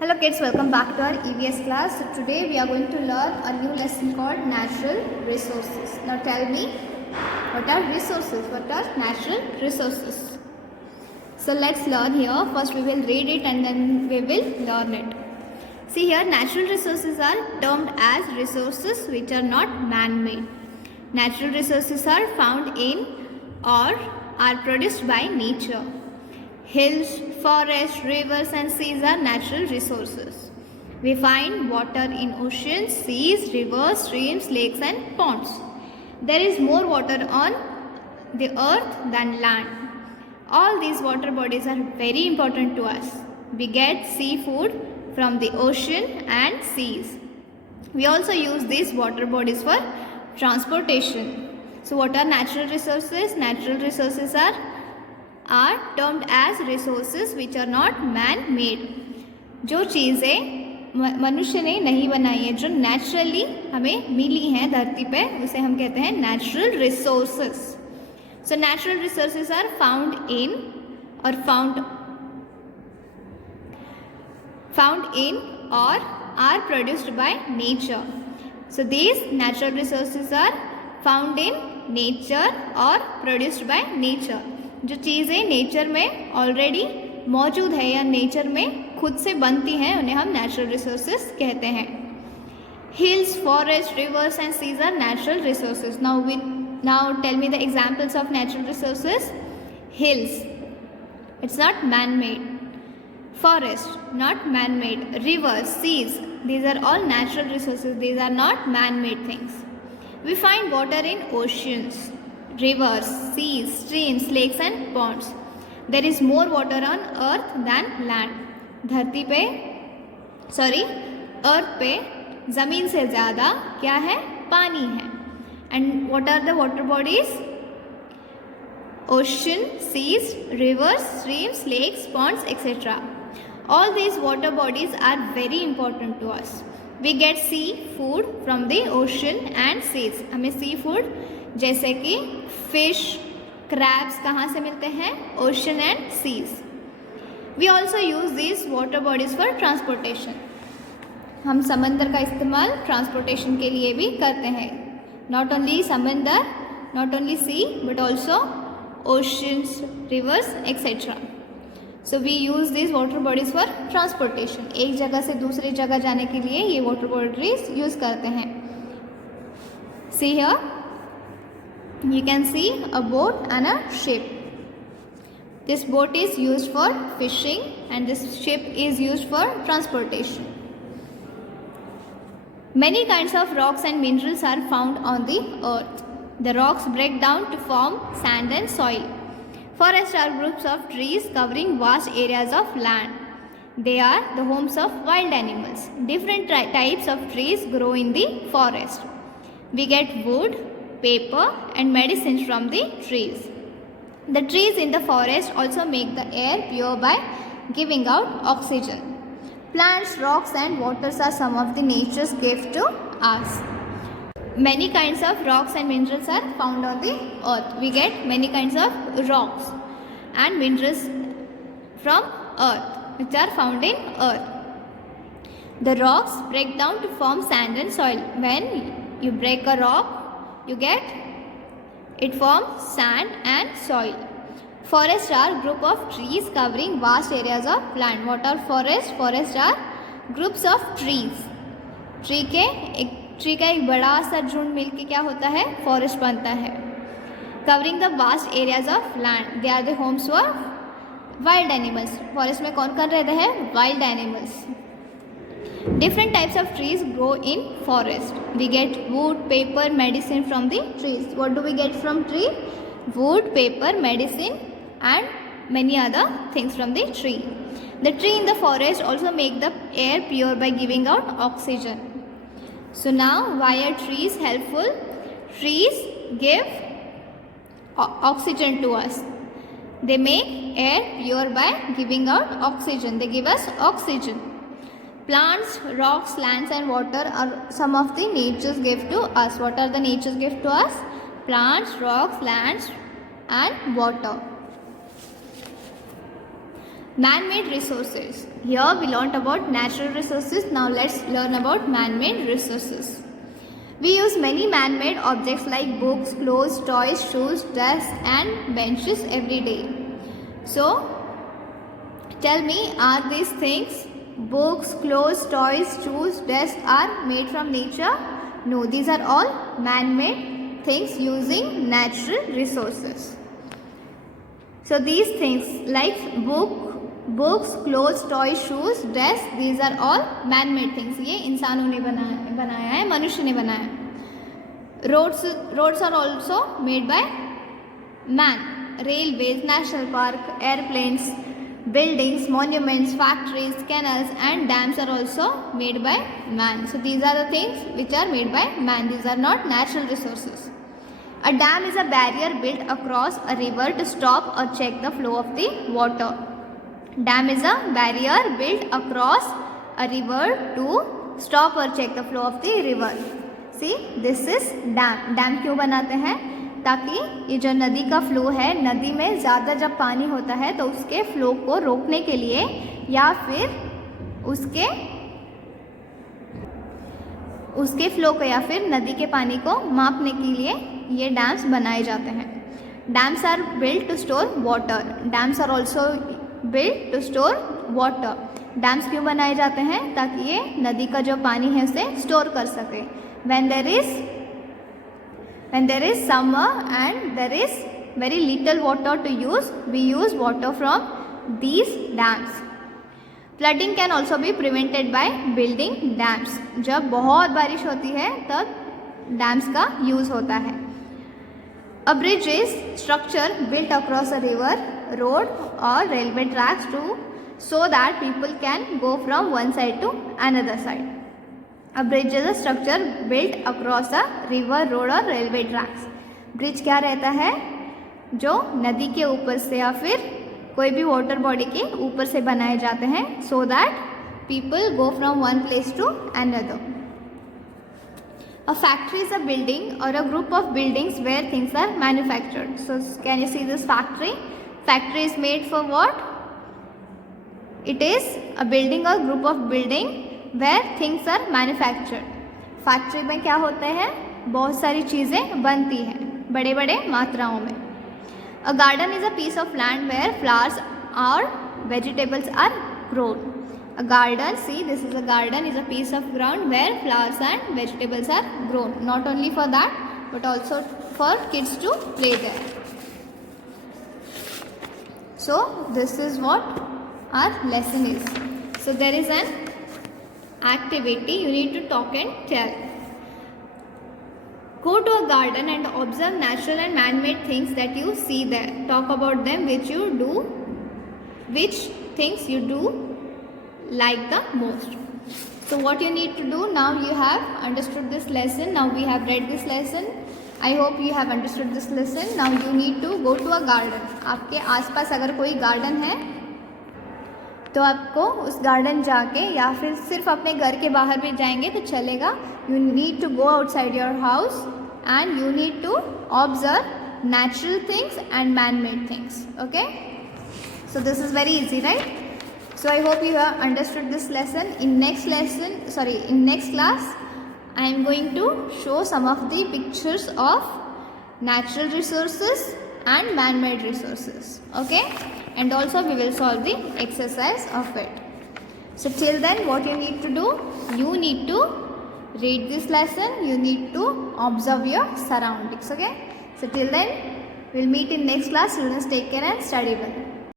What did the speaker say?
Hello kids, welcome back to our EVS class. So today we are going to learn a new lesson called natural resources. Now tell me, what are resources? What are natural resources? So let's learn here. First we will read it and then we will learn it. See here, natural resources are termed as resources which are not man-made. Natural resources are found in or are produced by nature. Hills, forests, rivers and seas are natural resources. We find water in oceans, seas, rivers, streams, lakes and ponds. There is more water on the earth than land. All these water bodies are very important to us. We get seafood from the ocean and seas. We also use these water bodies for transportation. So what are natural resources? Natural resources are termed as resources which are not man made. जो चीज़ें मनुष्य ने नहीं बनाई है, जो naturally हमें मिली हैं धरती पे, उसे हम कहते हैं natural resources. So natural resources are found in or found in or are produced by nature. So these natural resources are found in nature or produced by nature. जो चीज़ें नेचर में ऑलरेडी मौजूद है या नेचर में खुद से बनती हैं, उन्हें हम नेचुरल रिसोर्सेज कहते हैं. Hills, forest, rivers and seas are natural resources. Now tell me the examples of natural resources. Hills, it's not man made. Forest, not man-made. Rivers, seas, these are all natural resources. These are not man-made things. We find water in oceans, rivers, seas, streams, lakes and ponds. There is more water on earth than land. धरती पे अर्थ पे ज़मीन से ज़्यादा क्या है? पानी है. And what are the water bodies? Ocean, seas, rivers, streams, lakes, ponds, etc. All these water bodies are very important to us. We get seafood from the ocean and seas. हमें seafood जैसे कि fish, crabs कहाँ से मिलते हैं? Ocean and seas. We also use these water bodies for transportation. हम समंदर का इस्तेमाल transportation के लिए भी करते हैं. Not only समंदर, not only sea, but also oceans, rivers, etc. So we use these water bodies for transportation. एक जगह से दूसरी जगह जाने के लिए ये water bodies use करते हैं. See here, you can see a boat and a ship. This boat is used for fishing and this ship is used for transportation. Many kinds of rocks and minerals are found on the earth. The rocks break down to form sand and soil. Forests are groups of trees covering vast areas of land. They are the homes of wild animals. Different types of trees grow in the forest. We get wood, paper and medicines from the trees. The trees in the forest also make the air pure by giving out oxygen. Plants, rocks and waters are some of the nature's gift to us. Many kinds of rocks and minerals are found on the earth. We get many kinds of rocks and minerals from earth which are found in earth. The rocks break down to form sand and soil. When you break a rock, it forms sand and soil. Forests are group of trees covering vast areas of land. What are forests? Forests are groups of trees. Tree का एक बड़ा सा झुंड मिलके क्या होता है? Forest बनता है. Covering the vast areas of land. They are the homes of wild animals. Forest में कौन कौन रहते हैं? Wild animals. Different types of trees grow in forest. We get wood, paper, medicine from the trees. What do we get from tree? Wood, paper, medicine and many other things from the tree. The tree in the forest also make the air pure by giving out oxygen. So now, why are trees helpful? Trees give oxygen to us. They make air pure by giving out oxygen. They give us oxygen. Plants, rocks, lands and water are some of the nature's gift to us. What are the nature's gift to us? Plants, rocks, lands and water. Man-made resources. Here we learnt about natural resources. Now let's learn about man-made resources. We use many man-made objects like books, clothes, toys, shoes, desks and benches every day. So tell me, are these things, books, clothes, toys, shoes, desks, are made from nature? No, these are all man-made things using natural resources. So these things like books, clothes, toys, shoes, desks, these are all man-made things. ये इंसानों ने बनाया है, मनुष्य ने बनाया है. Roads are also made by man. Railways, national park, airplanes, buildings, monuments, factories, canals and dams are also made by man. So these are the things which are made by man. These are not natural resources. A dam is a barrier built across a river to stop or check the flow of the water. Dam is a barrier built across a river to stop or check the flow of the river. See, this is dam. Dam क्यों बनाते हैं? ताकि ये जो नदी का flow है, नदी में ज़्यादा जब पानी होता है तो उसके फ्लो को रोकने के लिए या फिर उसके फ्लो को या फिर नदी के पानी को मापने के लिए ये डैम्स बनाए जाते हैं. Dams are built to store water. Dams are also built to store water. Dams क्यों बनाए जाते हैं? ताकि ये नदी का जो पानी है उसे स्टोर कर सके. When there is summer and there is very little water to use, we use water from these dams. Flooding can also be prevented by building dams. जब बहुत बारिश होती है तब डैम्स का यूज़ होता है. A bridge is structure built across a river, road or railway tracks so that people can go from one side to another side. A bridge is a structure built across a river, road or railway tracks. Bridge क्या रहता है? जो नदी के ऊपर से या फिर कोई भी वाटर बॉडी के ऊपर से बनाए जाते हैं so that people go from one place to another. A factory is a building or a group of buildings where things are manufactured. So can you see this factory? Factory is made for what? It is a building or group of building where things are manufactured. Factory में क्या होता है? बहुत सारी चीज़ें बनती हैं बड़े बड़े मात्राओं में. A garden is a piece of land where flowers or vegetables are grown. A garden, see, this is a garden, is a piece of ground where flowers and vegetables are grown. Not only for that, but also for kids to play there. So this is what our lesson is. So there is an activity you need to talk and tell. Go to a garden and observe natural and man-made things that you see there. Talk about them, which things you do like the most. So what you need to do, now you have understood this lesson. Now we have read this lesson. I hope you have understood this lesson. Now you need to go to a garden. आपके आसपास अगर कोई garden है तो आपको उस garden जाके या फिर सिर्फ अपने घर के बाहर भी जाएंगे तो चलेगा. You need to go outside your house and you need to observe natural things and man-made things. Okay? So this is very easy, right? So I hope you have understood this lesson. In next class, I am going to show some of the pictures of natural resources and man-made resources. Okay? And also we will solve the exercise of it. So till then, what you need to do? You need to read this lesson. You need to observe your surroundings. Okay? So till then, we'll meet in next class. Students, take care and study well.